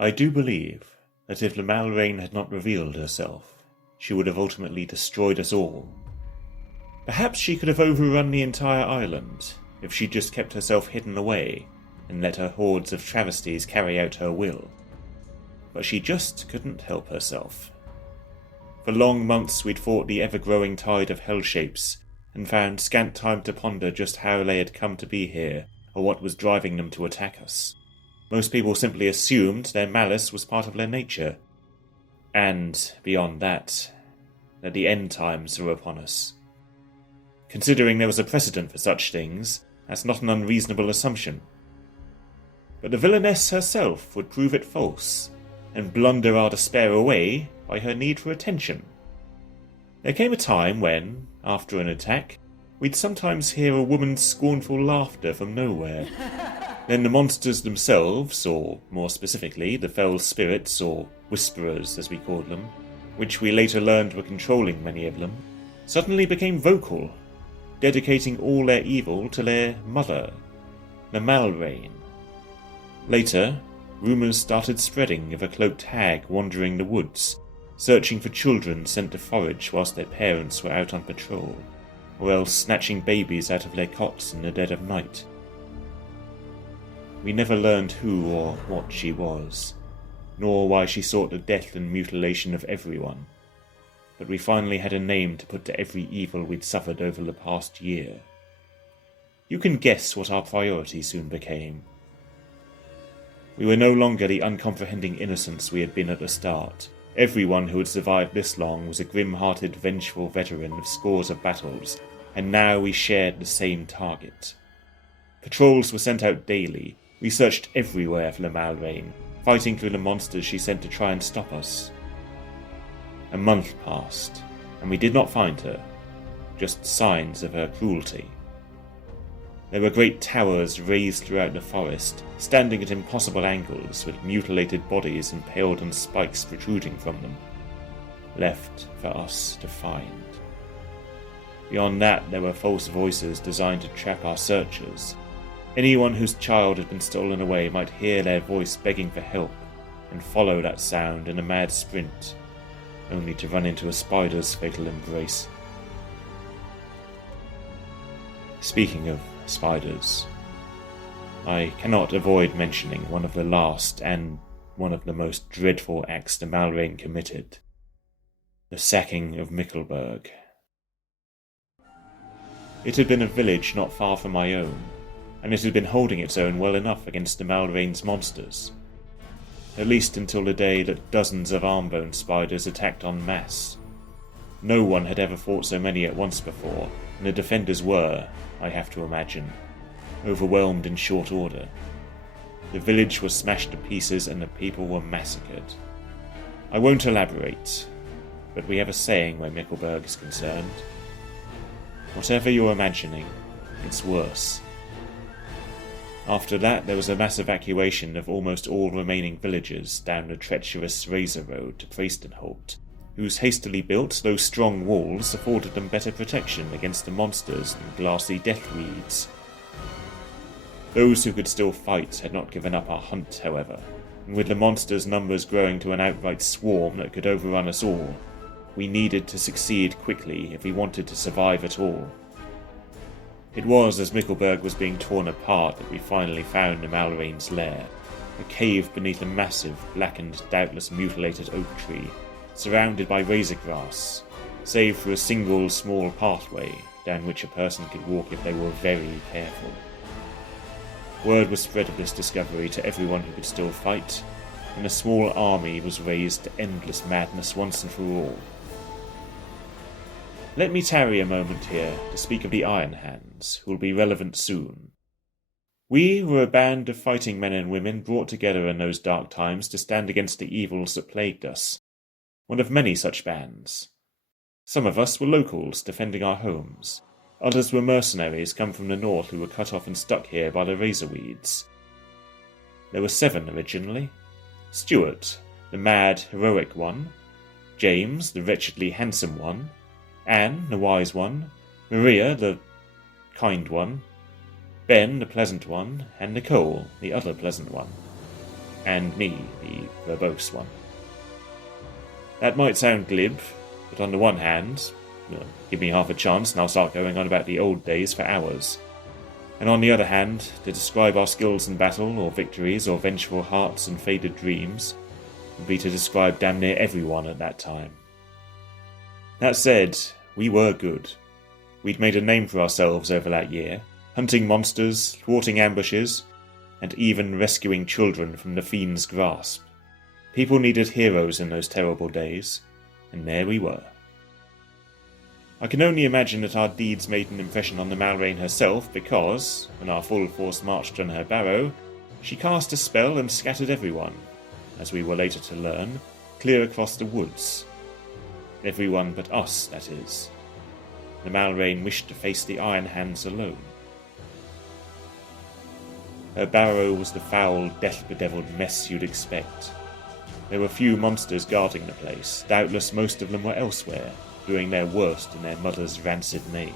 I do believe that if the Malreine had not revealed herself, she would have ultimately destroyed us all. Perhaps she could have overrun the entire island if she'd just kept herself hidden away and let her hordes of travesties carry out her will. But she just couldn't help herself. For long months we'd fought the ever-growing tide of hell shapes, and found scant time to ponder just how they had come to be here, or what was driving them to attack us. Most people simply assumed their malice was part of their nature, and, beyond that the end times were upon us. Considering there was a precedent for such things, that's not an unreasonable assumption. But the villainess herself would prove it false, and blunder our despair away by her need for attention. There came a time when, after an attack, we'd sometimes hear a woman's scornful laughter from nowhere. Then the monsters themselves, or more specifically the fell spirits, or whisperers as we called them, which we later learned were controlling many of them, suddenly became vocal, dedicating all their evil to their mother, the Malreine. Later, rumours started spreading of a cloaked hag wandering the woods, searching for children sent to forage whilst their parents were out on patrol, or else snatching babies out of their cots in the dead of night. We never learned who or what she was, nor why she sought the death and mutilation of everyone, but we finally had a name to put to every evil we'd suffered over the past year. You can guess what our priority soon became. We were no longer the uncomprehending innocents we had been at the start. Everyone who had survived this long was a grim-hearted, vengeful veteran of scores of battles, and now we shared the same target. Patrols were sent out daily. We searched everywhere for the Malreine, fighting through the monsters she sent to try and stop us. A month passed, and we did not find her, just signs of her cruelty. There were great towers raised throughout the forest, standing at impossible angles with mutilated bodies impaled on spikes protruding from them, left for us to find. Beyond that, there were false voices designed to trap our searchers. Anyone whose child had been stolen away might hear their voice begging for help and follow that sound in a mad sprint, only to run into a spider's fatal embrace. Speaking of spiders, I cannot avoid mentioning one of the last and one of the most dreadful acts the Malreine committed: the sacking of Mikkelberg. It had been a village not far from my own, and it had been holding its own well enough against the Malreine's monsters, at least until the day that dozens of armbone spiders attacked en masse. No one had ever fought so many at once before, and the defenders were, I have to imagine, overwhelmed in short order. The village was smashed to pieces and the people were massacred. I won't elaborate, but we have a saying where Mikkelberg is concerned: whatever you're imagining, it's worse. After that, there was a mass evacuation of almost all remaining villagers down the treacherous Razor Road to Priestenholt, whose hastily built, though strong walls afforded them better protection against the monsters and glassy death weeds. Those who could still fight had not given up our hunt, however, and with the monsters' numbers growing to an outright swarm that could overrun us all, we needed to succeed quickly if we wanted to survive at all. It was as Mikkelberg was being torn apart that we finally found the Malreine's lair, a cave beneath a massive, blackened, doubtless mutilated oak tree, surrounded by razor grass, save for a single small pathway down which a person could walk if they were very careful. Word was spread of this discovery to everyone who could still fight, and a small army was raised to endless madness once and for all. Let me tarry a moment here to speak of the Iron Hands, who will be relevant soon. We were a band of fighting men and women brought together in those dark times to stand against the evils that plagued us, one of many such bands. Some of us were locals defending our homes. Others were mercenaries come from the north who were cut off and stuck here by the razor weeds. There were 7 originally: Stuart, the mad, heroic one; James, the wretchedly handsome one; Anne, the wise one; Maria, the kind one; Ben, the pleasant one; and Nicole, the other pleasant one. and me, the verbose one. That might sound glib, but on the one hand, give me half a chance and I'll start going on about the old days for hours. And on the other hand, to describe our skills in battle, or victories, or vengeful hearts and faded dreams, would be to describe damn near everyone at that time. That said, we were good. We'd made a name for ourselves over that year, hunting monsters, thwarting ambushes, and even rescuing children from the fiend's grasp. People needed heroes in those terrible days, and there we were. I can only imagine that our deeds made an impression on the Malreine herself because, when our full force marched on her barrow, she cast a spell and scattered everyone, as we were later to learn, clear across the woods. Everyone but us, that is. The Malreine wished to face the Iron Hands alone. Her barrow was the foul, death-bedevilled mess you'd expect. There were few monsters guarding the place, doubtless most of them were elsewhere, doing their worst in their mother's rancid name.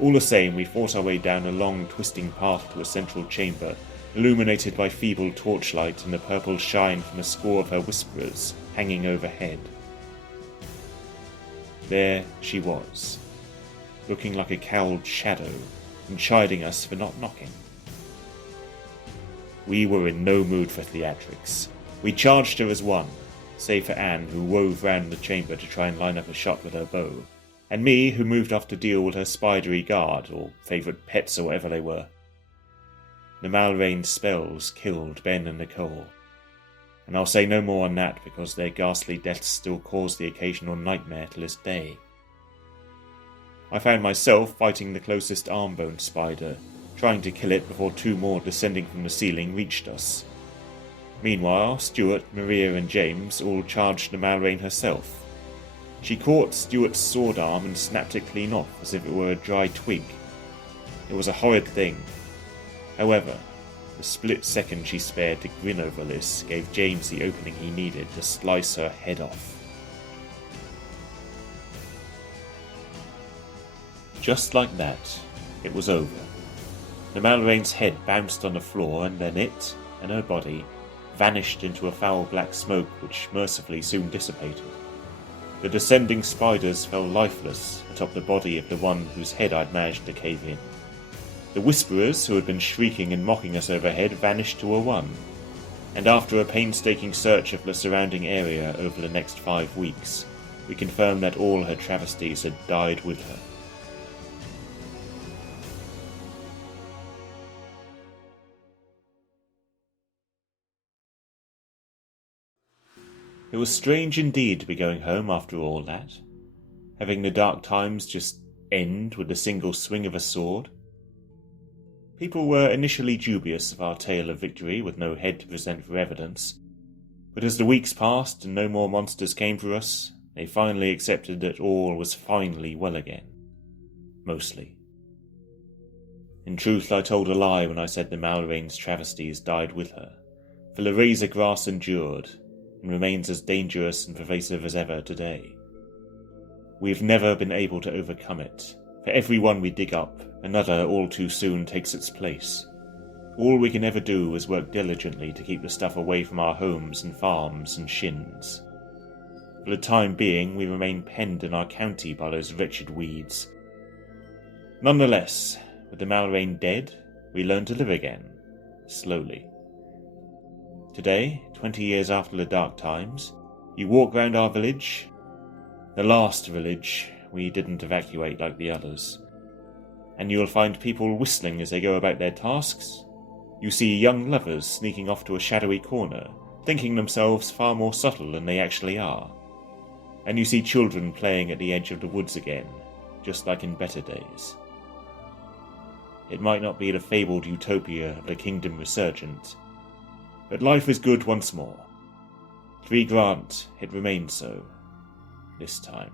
All the same, we fought our way down a long, twisting path to a central chamber, illuminated by feeble torchlight and the purple shine from a score of her whisperers hanging overhead. There she was, looking like a cowled shadow, and chiding us for not knocking. We were in no mood for theatrics. We charged her as one, save for Anne, who wove round the chamber to try and line up a shot with her bow, and me, who moved off to deal with her spidery guard, or favourite pets or whatever they were. The Malreine's spells killed Ben and Nicole, and I'll say no more on that because their ghastly deaths still cause the occasional nightmare to this day. I found myself fighting the closest arm-bone spider, trying to kill it before two more descending from the ceiling reached us. Meanwhile, Stuart, Maria and James all charged the Malreine herself. She caught Stuart's sword arm and snapped it clean off as if it were a dry twig. It was a horrid thing. However, the split second she spared to grin over this gave James the opening he needed to slice her head off. Just like that, it was over. The Malreine's head bounced on the floor, and then it, and her body, vanished into a foul black smoke which mercifully soon dissipated. The descending spiders fell lifeless atop the body of the one whose head I'd managed to cave in. The whisperers, who had been shrieking and mocking us overhead, vanished to a one, and after a painstaking search of the surrounding area over the next 5 weeks, we confirmed that all her travesties had died with her. It was strange indeed to be going home after all that, having the dark times just end with the single swing of a sword. People were initially dubious of our tale of victory with no head to present for evidence, but as the weeks passed and no more monsters came for us, they finally accepted that all was finally well again. Mostly. In truth, I told a lie when I said the Malreine's travesties died with her, for the razor grass endured, and remains as dangerous and pervasive as ever today. We have never been able to overcome it. For every one we dig up, another all too soon takes its place. All we can ever do is work diligently to keep the stuff away from our homes and farms and shins. For the time being, we remain penned in our county by those wretched weeds. Nonetheless, with the Malreine dead, we learn to live again, slowly. Today, 20 years after the dark times, you walk round our village. The last village we didn't evacuate like the others. And you'll find people whistling as they go about their tasks. You see young lovers sneaking off to a shadowy corner, thinking themselves far more subtle than they actually are. And you see children playing at the edge of the woods again, just like in better days. It might not be the fabled utopia of the kingdom resurgent, but life is good once more. 3 Grant, it remains so, this time.